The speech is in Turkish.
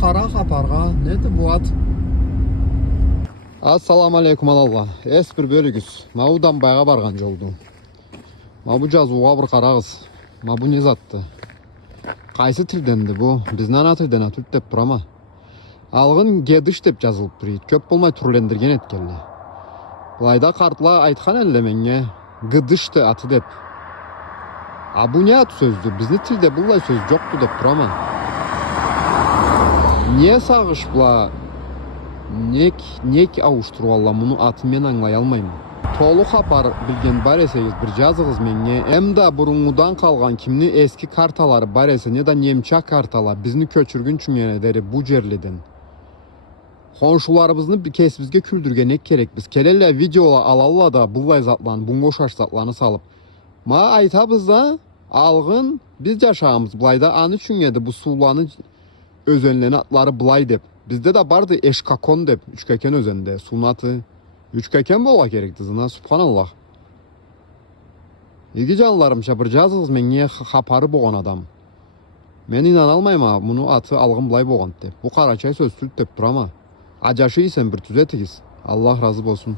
kara kaparga. Neydi bu at? Assalamu alaikum Allah. Es bir bölügüz. Maudan bayga bargan joldu. Ma bu жазууга bir karağız. Ma bu ne zattı? Kaysı tildendi bu? Biz nana tilden atып деп turama. Algın gediş деп жазылып turuydu. Köp bolmay turlendirgen etkelle. Bulayda kartla aytkan elle menge. Gıdıştı atı деп. A bu ne at sözdü? Bizni tilde bulay söz joktu деп turama. Niye sağış bula? Nek avuşturup Allah bunu atı men anlay almayım. Tolu xapar bilgen bar esegiz bir жазыгыз menge. Emda burungudan kalgan kimni eski kartalары bar ese ne da nemçak kartalar bizni köçürgün çüngene deri bu jerliden. Konşularımızı bir kes bizge küldürgenek gerek biz. Kelelle videola alalla da bullay zatlan, bungoşaş zatlanı salıp. Ma aytabız da algın biz yaşağımız bulayda anı çüngedi bu sulanı özönleni atları bulay dep. Bizde de bardı eşkakon dep. Üçkeken özende sunatı. Üçkeken bola gerekti zına subhanallah. İlgi canlarım şapır жазыгыз menge xaparı boğan adam. Men inan almayım ha bunu atı algın bulay boğan dep. Bu karaçay söz sült dep durama. Acaşı isen bir tüzetigiz. Allah razı olsun.